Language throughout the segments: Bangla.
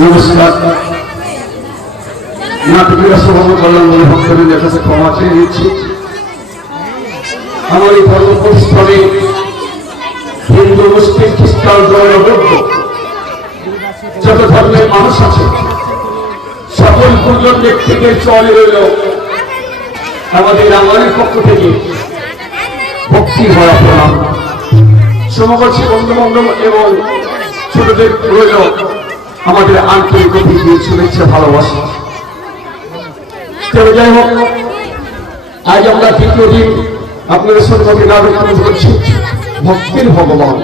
নমস্কার। নাটকীয় সভাবে কল্যাণ বলে ভক্তদের কাছে আমার এই ধর্মস্থলে হিন্দু, মুসলিম, খ্রিস্টান জৈন বৌদ্ধ, যত ধর্মের আছে, সকল পূজন থেকে চলে রইল আমাদের আমাদের পক্ষ থেকে। ভক্তি ভরা প্রণাম। সমকর্ষী বন্ধু বান্ধব এবং ছোটদের রইল। আমাদের আন্তরিক অভিজ্ঞ শুভেচ্ছা, ভালোবাসা। তবে যাই হোক, আজ আমরা তৃতীয় দিন আপনাদের সম্মুখে নাটক করছি। ভক্তির ভগবান।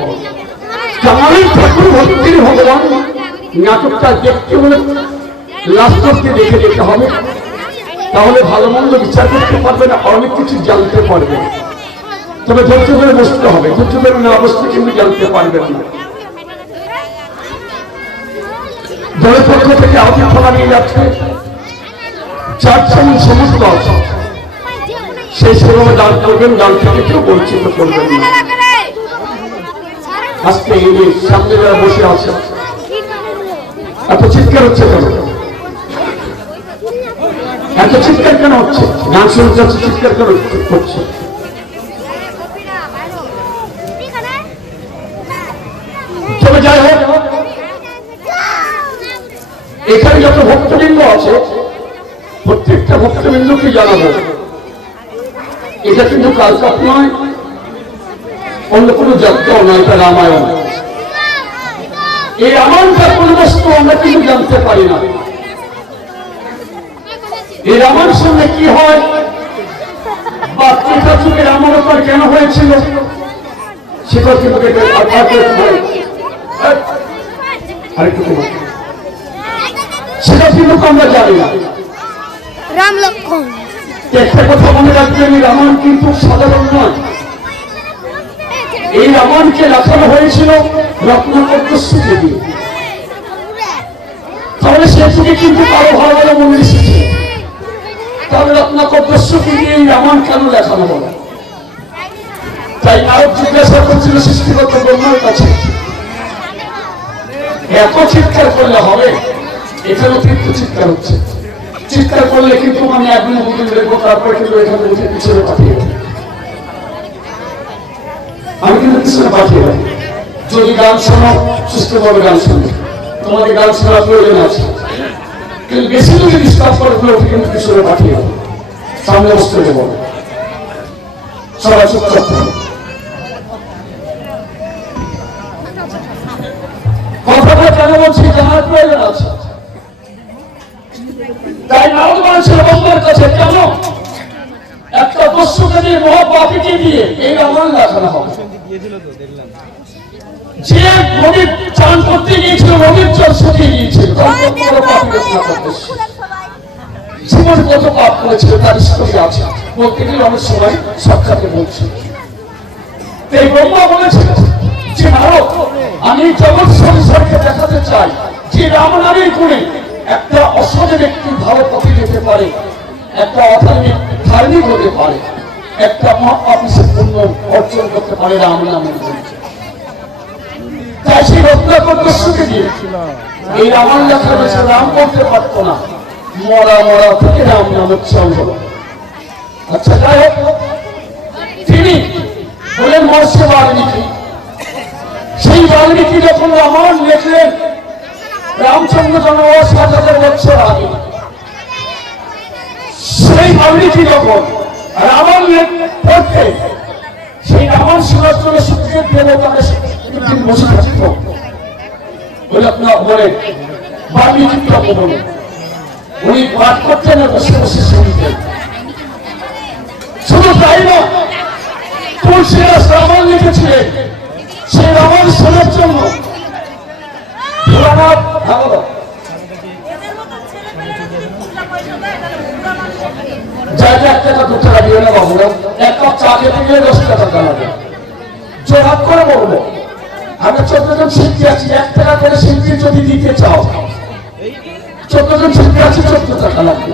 কামালের ঠাকুর, ভক্তির ভগবান। নাটকটা দেখতে হলে লাস্ট অব্দি দেখে যেতে হবে। তাহলে ভালো মন্দ বিচার করতে পারবে না অনেক কিছু জানতে পারবে তবে ধৈর্য ধরে বসতে হবে। ধৈর্য ধরে না বসতে কিন্তু জানতে পারবে না। দলের পক্ষ থেকে আতিথ্যতা নিয়ে যাচ্ছে যেমন সমস্ত আছে সেই সেভাবে দান করবেন দান থেকে কেউ বঞ্চিত করবেন আজকে এই সামনে যারা বসে আছে, এত চিৎকার হচ্ছে কেন? এত চিৎকার কেন হচ্ছে? গান শুনতে চিৎকার কেন হচ্ছে তবে যাই হোক এখানে যত ভক্তবৃন্দ আছে, প্রত্যেকটা ভক্তবৃন্দকে জানাব। এটা কিন্তু কালকাপ নয়, অন্য কোনো যাত্রাও নয়, এটা রামায়ণ। এই রামায়ণটা কোন বস্তু আমরা কিন্তু জানতে পারি না। এই রামায়ণ সঙ্গে কি হয়? বা ত্রেতা যুগে রামাবতার কেন হয়েছিল? সেটা কিন্তু আর- আরেকটু। সেটা কিন্তু আমরা জানি না। রাম লক্ষণ। একটা কথা মনে রাখবেন রামায়ণ কিন্তু সাধারণ নয়। এই রামায়ণকে লেখানো হয়েছিল রত্নাকর্তস্যকে দিয়ে তাহলে সে থেকে কিন্তু কারও ভালো ভালো মনে এসেছে তাহলে রত্নাকর্তস্যকে দিয়ে এই রামায়ণ কেন লেখানো হলো? তাই নারদ জিজ্ঞাসা করছিল সৃষ্টিগত ব্রহ্মার কাছে। এত চিৎকার করলে হবে? এখানে কিন্তু চিৎকার হচ্ছে। চিৎকার করলে কিন্তু আমি একদিন বুঝে দেখব তারপরে কিন্তু এখানে উঠে পিছনে পাঠিয়ে আমি কিন্তু পিছনে পাঠিয়ে দেবো যদি গান শোনো, সুস্থভাবে গান শুনবে তোমাদের গান শোনার প্রয়োজন আছে। কিন্তু বেশি যদি ডিস্টার্ব করে তাহলে ওকে কিন্তু পিছনে পাঠিয়ে দেবো সামনে বসতে দেবো। সবাই চুপ করতে হবে কথাটা কেন বলছি? জানার প্রয়োজন আছে। তাই নারদ মানুষের বন্ধুর কাছে কেন? একটা দস্যুকারী মহাপাপিকে দিয়ে এই রামায়ণ লেখানো হবে। যে নদীর চান করতে গিয়েছিল নদীর জল শুকিয়ে গিয়েছিল জীবন কত পাপ করেছিল তার স্টোরি আছে। গেলে অনেক সময় সাক্ষাতে বলছে। এই ব্রহ্মা বলেছিল যে নারদ আমি জগৎ সংসারকে দেখাতে চাই। যে রাম নামের গুণে একটা অসৎ ব্যক্তি ভালো পথে যেতে পারে, একটা অধার্মিক ধার্মিক হতে পারে, একটা অফিসের পুণ্য অর্জন করতে পারে রাম নামের গুণে তাই সেই রত্নাকর দস্যুকে দিয়ে এই রামায়ণ লেখা রয়েছে রাম করতে পারতো না, মরা মরা থেকে রাম নাম উৎসব হলো। আচ্ছা যাই হোক, তিনি বলেন মহর্ষি বাল্মীকি। সেই বাল্মীকি যখন রামায়ণ লেখলেন রামচন্দ্র জন্মবাস সাত বছর আগে সেই বাল্মীকি যখন লেখ- পড়তে সেই জন্য সুখদেব দেবতাকে একদিন বসে থাকতো বলে আপনার বলে উনি পাঠ করতেন বসে বসে শুনতেন। শুধু তাই না, তুলসীদাস রামায়ণ লিখেছিলেন। সেই রামায়ণ শোনার জন্য ভাগবত যা যা এক টাকা দু টাকা দিও না বাবুরা এক কাপ চা খেতে গেলে দশ টাকা দাঁড়াবে জোরাত করে বলব। আমরা চোদ্দ জন শিল্পী আছি এক টাকা করে শিল্পী যদি দিতে চাও চোদ্দ জন শিল্পী আছে চোদ্দ টাকা লাগবে।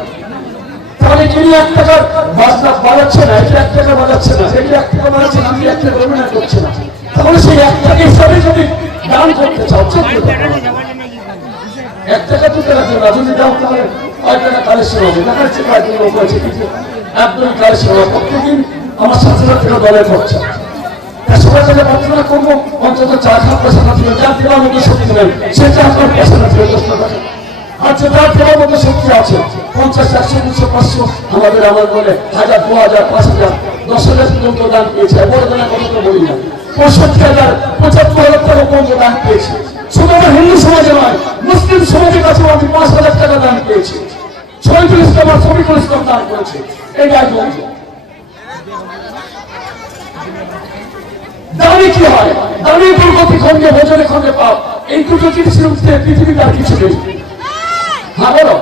তাহলে যিনি এক টাকা বাজনা বাজাচ্ছে না এটা এক টাকা বাজাচ্ছে না এটা এক টাকা বাজাচ্ছে না আমি এক টাকা অভিনয় করছে না। তাহলে সেই এক টাকা হিসাবে যদি দান করতে চাও চোদ্দ টাকা। এক টাকা টাকা দেবে না যদি আমার সাথে সাথে দলের করব, অন্তত চা খাওয়ার নেই সেটা আপনার পেশা না ছিল দেওয়ার মতো শক্তি আছে, পঞ্চাশ, একশো, দুশো, পাঁচশো, আমাদের আমার বলে হাজার, দু হাজার, পাঁচ হাজার, দশ হাজার পর্যন্ত দান পেয়েছে। বড় দানা বলি না। পঁয়ষট্টি হাজার, পঁচাত্তর হাজার টাকা পর্যন্ত দান পেয়েছে। শুধু হিন্দু সমাজে নয়, মুসলিম সমাজের কাছে আমি পাঁচ হাজার টাকা দান পেয়েছি শহীদুল ইসলাম আর দান করেছে। এই গাছ কি হয়? দামি দুর্গতি খন্ডে, ভোজনে খন্ডে পাপ। এই দুটো জিনিসের উঠতে পৃথিবীতে আর কিছু নেই। হ্যাঁ বলো।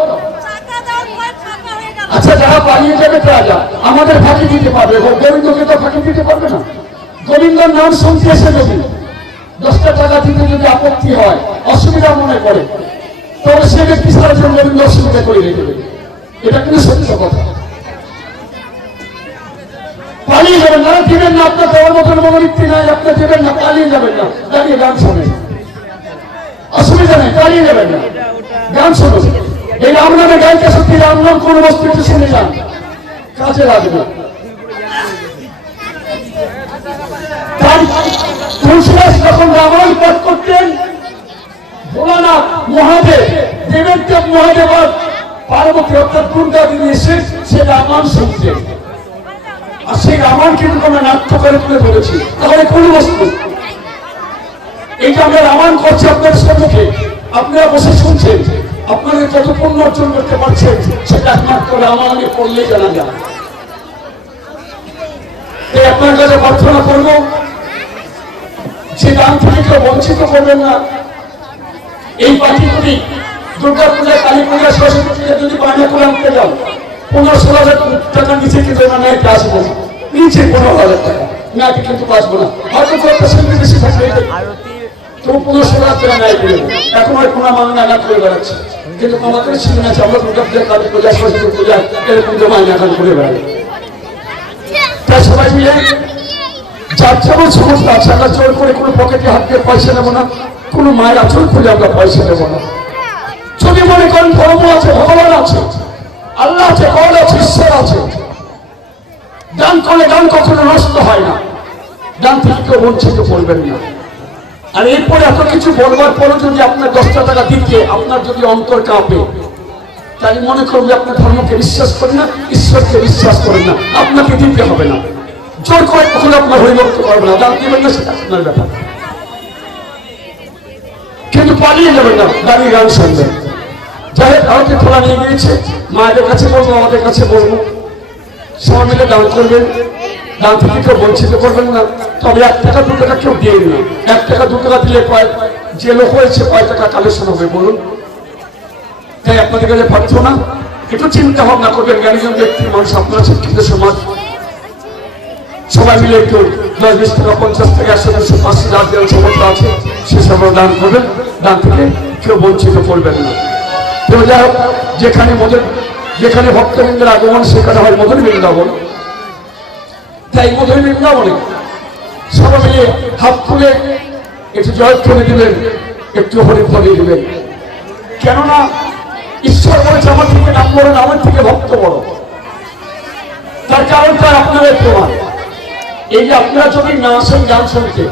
আচ্ছা যারা পালিয়ে যাবে তারা যা আমাদের ফাঁকি দিতে পারবে। গোবিন্দকে তো ফাঁকি দিতে পারবে না। গোবিন্দর নাম শুনতে এসে যদি দশটা টাকা দিতে যদি আপত্তি হয়, অসুবিধা মনে করে, তবে সে ব্যক্তি সারা জীবন অসুবিধা করে রেখে দেবে। এটা কিন্তু সত্য কথা। পালিয়ে যাবেন না, দিবেন না, আপনার দেওয়ার মতন মনোবৃত্তি নাই দেবেন না, পালিয়ে যাবেন না। দাঁড়িয়ে গান শোনেন। অসুবিধা নেই, পালিয়ে যাবেন না। গান এই রাম নামে গাইতে সত্যি রাম নাম কোন বস্তু একটু শুনে যান। কাজে লাগবে। তুলসীদাস রামায়ণ পাঠ মহাদেব দেবের মহাদেব সে রামায়ণ শুনতেন। আর সেই রামায়ণ কিন্তু আমরা কোন বস্তু? এইটা আমরা রামায়ণ করছি আপনাদের আপনারা বসে শুনছেন। আপনাদের কত পুণ্য অর্জন করতে পারছেন, সেটা একমাত্র রামায়ণে পড়লে জানা যায়। আপনার কাছে প্রার্থনা করব যে দান থেকে বঞ্চিত করবেন না। এই পাখিগুলি দুর্গা পূজা কালী পূজা সরস্বতী পূজা যদি বায়না করে আনতে যাও পনেরো ষোলো হাজার টাকা নিচে কিন্তু আমরা ন্যায়কে আসব না। নিচে পনেরো হাজার টাকা। ন্যায়কে কিন্তু আসব না। হয়তো কয়েকটা সঙ্গে বেশি থাকবে। তবু পনেরো ষোলো হাজার টাকা ন্যায় করে এখন আর কোনো মানে নাগাদ করে বেড়াচ্ছে। কিন্তু আমাদের ছিল না যে আমরা দুর্গা পূজা কালী পূজা সরস্বতী পূজা এরকম জমায় নাগাদ করে বেড়াই তাই সবাই মিলে যার যেমন সমস্যা আছে আমরা জোর করে কোনো পকেটে হাত দিয়ে পয়সা নেব না, কোনো মায়ের আচল খুলে আমরা পয়সা নেব না। যদি মনে করেন ধর্ম আছে, ভগবান আছে, আল্লাহ আছে, গড আছে, ঈশ্বর আছে, দান করলে দান কখনো নষ্ট হয় না। দান থেকে কেউ বঞ্চিত করবেন না। আর এরপরে এত কিছু বলবার পরও যদি আপনার দশটা টাকা দিতে, আপনার যদি অন্তর কাঁপে তাই মনে করুন যে আপনার ধর্মকে বিশ্বাস করেন না, ঈশ্বরকে বিশ্বাস করেন না, আপনাকে দিতে হবে না। জোর করে কখনো আপনার হরিভক্ত করবে না। দিবেন না সেটা আপনার ব্যাপার। কিন্তু পালিয়ে যাবেন না, দাঁড়িয়ে গান শুনবেন। যাই হোক, আমাকে খোলা নিয়ে গিয়েছে। কাছে বলব, আমাদের কাছে বলব। সবাই মিলে দান করবেন। দান থেকে কেউ বঞ্চিত করবেন না। তবে এক টাকা, দু টাকা কেউ দিয়ে না। এক টাকা, দু টাকা দিলে কয়েক যে লোক হয়েছে কয় টাকা কালেকশন হবে, বলুন। তাই আপনাদের কাছে প্রার্থনা। একটু চিন্তা ভাবনা করবেন। জ্ঞানীজন ব্যক্তির মানুষ, আপনারা শিক্ষিত সমাজ সবাই মিলে একটু দশ বিশ টাকা পঞ্চাশ টাকা একশো দুশো পাঁচশো যার দেওয়ার ক্ষমতা আছে সেসব দান করবেন। দান থেকে কেউ বঞ্চিত করবেন না। তো যাই হোক, যেখানে মধুর যেখানে ভক্তবৃন্দের আগমন, সেখানে হয় মধুর বৃন্দাবন। তাই মধুর বৃন্দাবনে সবাই মিলে হাত তুলে একটু জয়ধ্বনি দিবেন, একটু হরিধ্বনি দিবেন। কেননা ঈশ্বর বলেছে, আমার থেকে নাম বড় আমার থেকে ভক্ত বড়। তার কারণটা আপনাদের প্রমাণ। এই যে আপনারা যদি না আসেন গান শুনতে,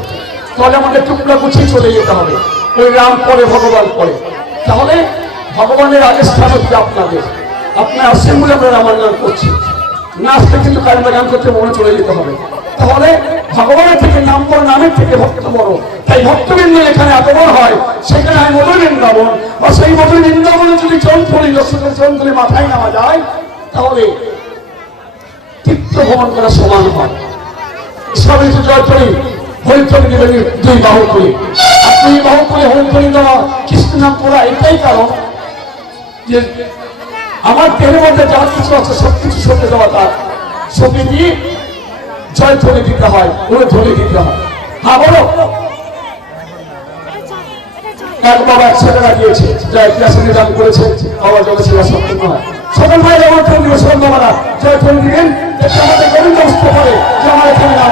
তাহলে আমাদের টুকরা গুছিয়ে চলে যেতে হবে। ওই রাম পরে, ভগবান পরে। তাহলে ভগবানের আগে স্থান হচ্ছে আপনাদের। আপনার আসছেন বলে আমরা রামায়ণ গান করছি। না আসতে কিন্তু কারণে গান করতে মনে চলে যেতে হবে। তাহলে ভগবানের থেকে নাম বড় নামের থেকে ভক্ত বড় তাই ভক্তবৃন্দ এখানে আগমন হয়, সেখানে হয় মধুর বৃন্দাবন বা সেই মধুর বৃন্দাবনে যদি চন্দ্রী দর্শকের চন্দ্রী মাথায় নামা যায়, তাহলে তীর্থ ভ্রমণ করা সমান হয়। স্বামী জয়পুরী হরিচরী দেবেন দুই বাহুপুরী আপনি এই বাহুপুরী হরিচরী দেওয়া কৃষ্ণনাম পড়া এটাই কারণ যে আমার দেহের মধ্যে যা কিছু আছে সব কিছু সঙ্গে দেওয়া তার। সঙ্গে দিয়ে জয় ধরে দিতে হয় ওরে ধরে দিতে হয়। আবারও এক বাবা একশো টাকা দিয়েছে যা ক্লাসে দান করেছে, বাবা যত সেবা সম্পূর্ণ হয়। সকল ভাই যেমন তৈরি সন্ধ্যাবেলা জয় ধরে দিবেন যাতে আমাদের গরিব করে যে আমার এখানে নাম